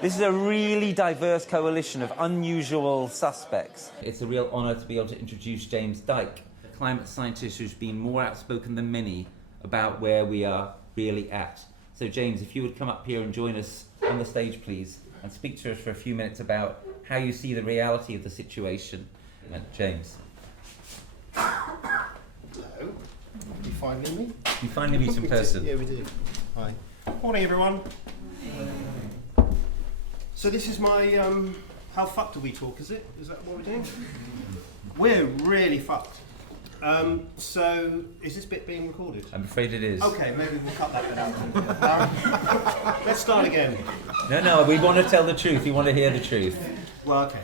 This is a really diverse coalition of unusual suspects. It's a real honour to be able to introduce James Dyke, a climate scientist who's been more outspoken than many about where we are really at. So James, if you would come up here and join us on the stage, please, and speak to us for a few minutes about how you see the reality of the situation. James. Hello. You finally meet? You finally meet in person. Yeah, we did. Hi. Morning, everyone. So this is my, how fucked do we talk, is it? Is that what we're doing? We're really fucked. So, is this bit being recorded? I'm afraid it is. Okay, maybe we'll cut that bit out. Let's start again. No, we want to tell the truth. We want to hear the truth. Well, okay.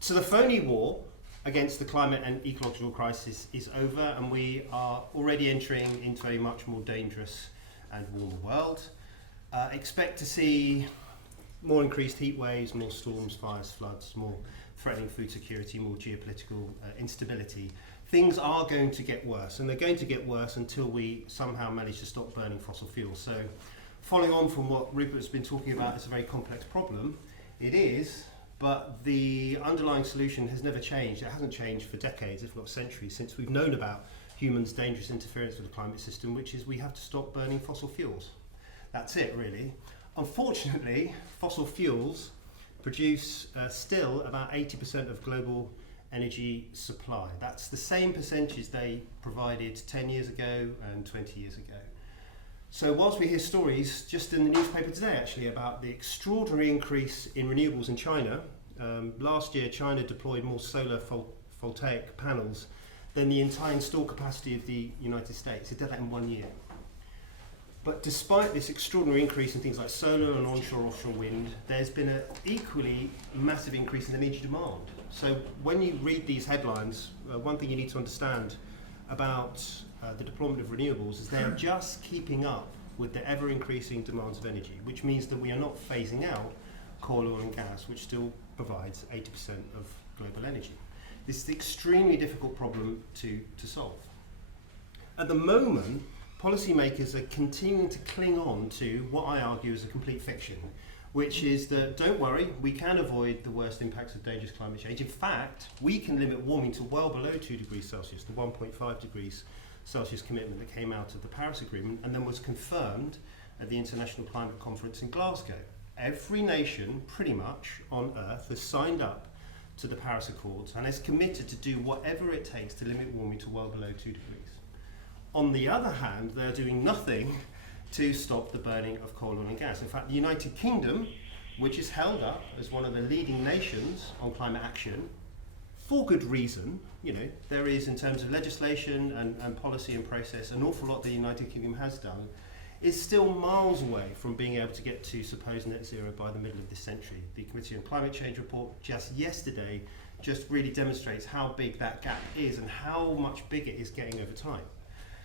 So the phony war against the climate and ecological crisis is over, and we are already entering into a much more dangerous and warmer world. Expect to see more increased heat waves, more storms, fires, floods, more threatening food security, more geopolitical instability. Things are going to get worse, and they're going to get worse until we somehow manage to stop burning fossil fuels. So, following on from what Rupert's been talking about, it's a very complex problem. It is, but the underlying solution has never changed. It hasn't changed for decades, if not centuries, since we've known about humans' dangerous interference with the climate system, which is we have to stop burning fossil fuels. That's it, really. Unfortunately, fossil fuels produce still about 80% of global energy supply. That's the same percentage they provided 10 years ago and 20 years ago. So whilst we hear stories, just in the newspaper today actually, about the extraordinary increase in renewables in China, last year China deployed more solar photovoltaic panels than the entire installed capacity of the United States. It did that in 1 year. But despite this extraordinary increase in things like solar and onshore offshore wind, there's been an equally massive increase in energy demand. So when you read these headlines, one thing you need to understand about the deployment of renewables is they are just keeping up with the ever-increasing demands of energy, which means that we are not phasing out coal, oil and gas, which still provides 80% of global energy. This is an extremely difficult problem to solve. At the moment, policymakers are continuing to cling on to what I argue is a complete fiction, which is that, don't worry, we can avoid the worst impacts of dangerous climate change. In fact, we can limit warming to well below 2 degrees Celsius, the 1.5 degrees Celsius commitment that came out of the Paris Agreement and then was confirmed at the International Climate Conference in Glasgow. Every nation, pretty much, on Earth has signed up to the Paris Accords and is committed to do whatever it takes to limit warming to well below 2 degrees. On the other hand, they're doing nothing to stop the burning of coal, oil and gas. In fact, the United Kingdom, which is held up as one of the leading nations on climate action, for good reason, there is, in terms of legislation and policy and process, an awful lot the United Kingdom has done, is still miles away from being able to get to supposed net zero by the middle of this century. The Committee on Climate Change report just yesterday just really demonstrates how big that gap is and how much bigger it is getting over time.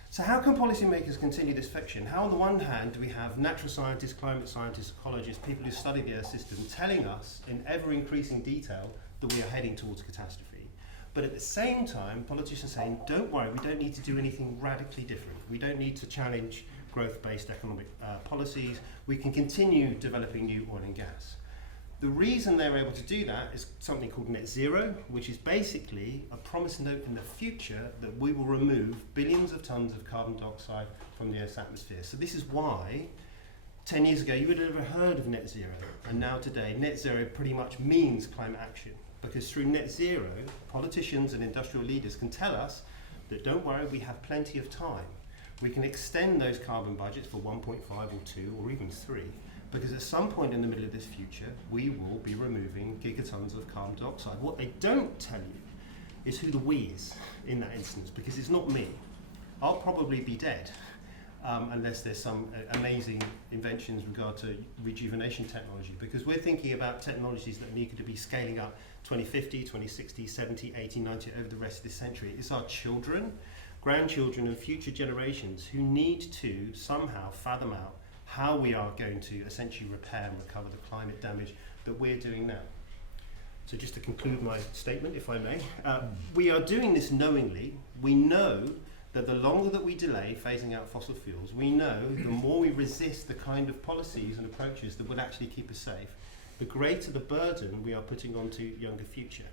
So how can policymakers continue this fiction? How on the one hand do we have natural scientists, climate scientists, ecologists, people who study the Earth system telling us in ever-increasing detail that we are heading towards catastrophe, but at the same time politicians saying, don't worry, we don't need to do anything radically different. We don't need to challenge growth-based economic policies. We can continue developing new oil and gas. The reason they're able to do that is something called net zero, which is basically a promise note in the future that we will remove billions of tons of carbon dioxide from the Earth's atmosphere. So this is why 10 years ago you would have never heard of net zero, and now today net zero pretty much means climate action, because through net zero politicians and industrial leaders can tell us that don't worry, we have plenty of time. We can extend those carbon budgets for 1.5 or 2 or even 3. Because at some point in the middle of this future, we will be removing gigatons of carbon dioxide. What they don't tell you is who the we is in that instance, because it's not me. I'll probably be dead unless there's some amazing inventions with regard to rejuvenation technology, because we're thinking about technologies that need to be scaling up 2050, 2060, 70, 80, 90 over the rest of this century. It's our children, grandchildren and future generations who need to somehow fathom out how we are going to essentially repair and recover the climate damage that we're doing now. So just to conclude my statement, if I may, we are doing this knowingly. We know that the longer that we delay phasing out fossil fuels, we know the more we resist the kind of policies and approaches that would actually keep us safe, the greater the burden we are putting onto younger future.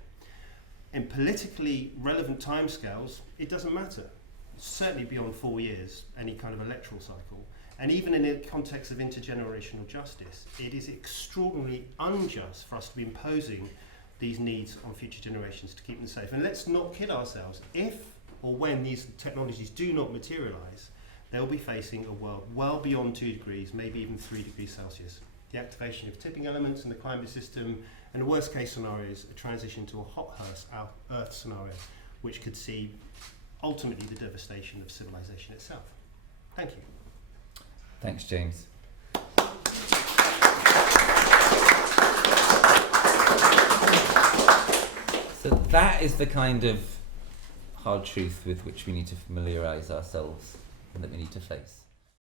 In politically relevant timescales, it doesn't matter. Certainly beyond 4 years, any kind of electoral cycle. And even in the context of intergenerational justice, it is extraordinarily unjust for us to be imposing these needs on future generations to keep them safe. And let's not kid ourselves. If or when these technologies do not materialise, they'll be facing a world well beyond 2 degrees, maybe even 3 degrees Celsius. The activation of tipping elements in the climate system, and the worst case scenario is a transition to a hot Earth scenario, which could see ultimately the devastation of civilization itself. Thank you. Thanks, James. So that is the kind of hard truth with which we need to familiarise ourselves and that we need to face.